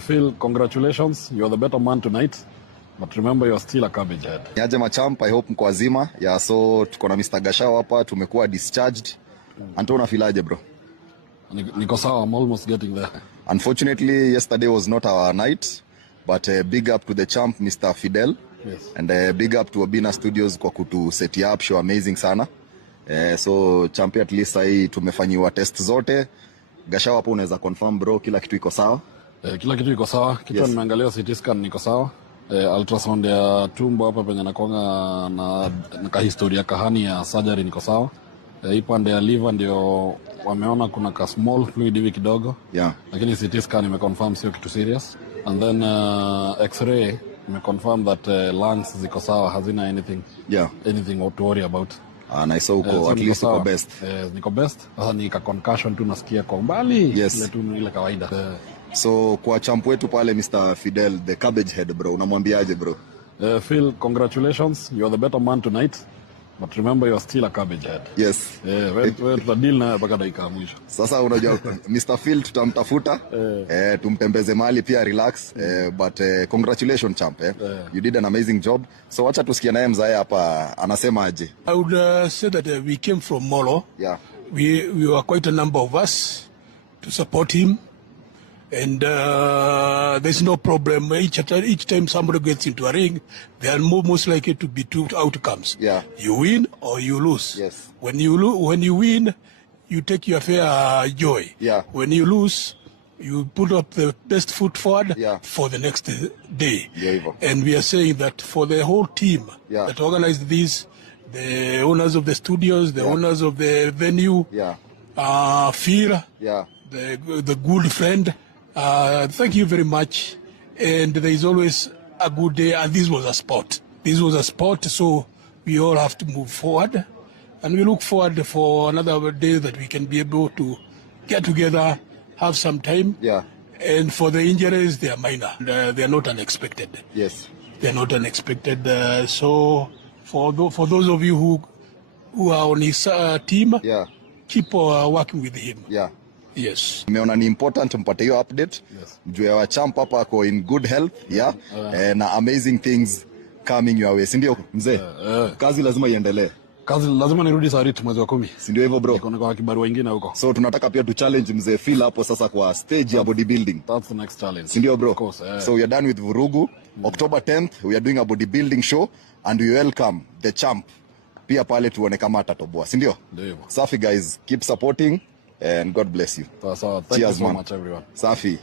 Phil, congratulations. You're the better man tonight. But remember, you're still a cabbage head. Niaje machamp, I hope mko wazima. Yeah, so tuko na Mr. Gashao hapa, tumekuwa discharged. Anto unafilaje bro? Niko sawa, I'm almost getting there. Unfortunately, yesterday was not our night, but big up to the champ, Mr. Fidel. Yes. And big up to Obina Studios kwa kutu set up show amazing sana. So champ, at least sahi tumefanyiwa test zote. Gashao hapo unaweza confirm bro, kila kitu iko sawa? Kila kitu iko sawa. Kichwa nimeangalia CT scan niko sawa. Ultrasound ya tumbo hapa penye nakonga na kahistoria kahani ya surgery niko sawa. Hii pande ya liver ndio wameona kuna ka small fluid hivi kidogo. Yeah. Lakini CT scan imeconfirm sio kitu serious. And then X-ray imeconfirm that lungs ziko sawa, hazina anything. Yeah. Anything to worry about. Nice uko at least uko best. Niko best. Sasa ni ka concussion tu nasikia kwa umbali. Yes. Ile tu ile kawaida. So kwa champ wetu pale Mr. Fidel the cabbage head bro, unamwambiaje bro? Phil, congratulations. You're the better man tonight. But remember, you're still a cabbage head. Yes. Wewe tutadili naye mpaka dakika ya mwisho. Sasa unajua Mr. Phil tutamtafuta tumtembeze mali pia relax but congratulations champ you did an amazing job. So acha tusikie naye mzae hapa anasema aje. I would say that we came from Molo. Yeah. We were quite a number of us to support him. And there's no problem. Each time somebody gets into a ring, there are most likely to be two outcomes. Yeah. You win or you lose. Yes. When you win, you take your fair joy. Yeah. When you lose, you put up the best foot forward for the next day. Yeah. And we are saying that for the whole team that organized this, the owners of the studios, the owners of the venue, Phil, the good friend, thank you very much. And there is always a good day, and this was a sport. This was a sport, so we all have to move forward. And we look forward for another day that we can be able to get together, have some time. Yeah. And for the injuries, they are minor. They are not unexpected. Yes. They are not unexpected. So for those of you who are on his team, keep working with him. Yeah. Yes. Nimeona ni important mpate hiyo update. Yes. Mjue wa champ hapa ako in good health, na amazing things coming your way. Si ndio mzee? Kazi lazima iendelee. Kazi lazima nirudi Sarit mwezi wa 10. Si ndio hivyo bro? Niko kwa kibarua wengine huko. So tunataka pia tu challenge mzee Phil hapo sasa kwa stage ya bodybuilding. That's the next challenge. Si ndio bro? Of course. So we are done with Vurugu. October 10th we are doing a bodybuilding show and we welcome the champ. Pia pale tuone kama atatoboa. Si ndio? Ndio. Safi guys, keep supporting and God bless you. Sawa. Thank you so much everyone. Safi.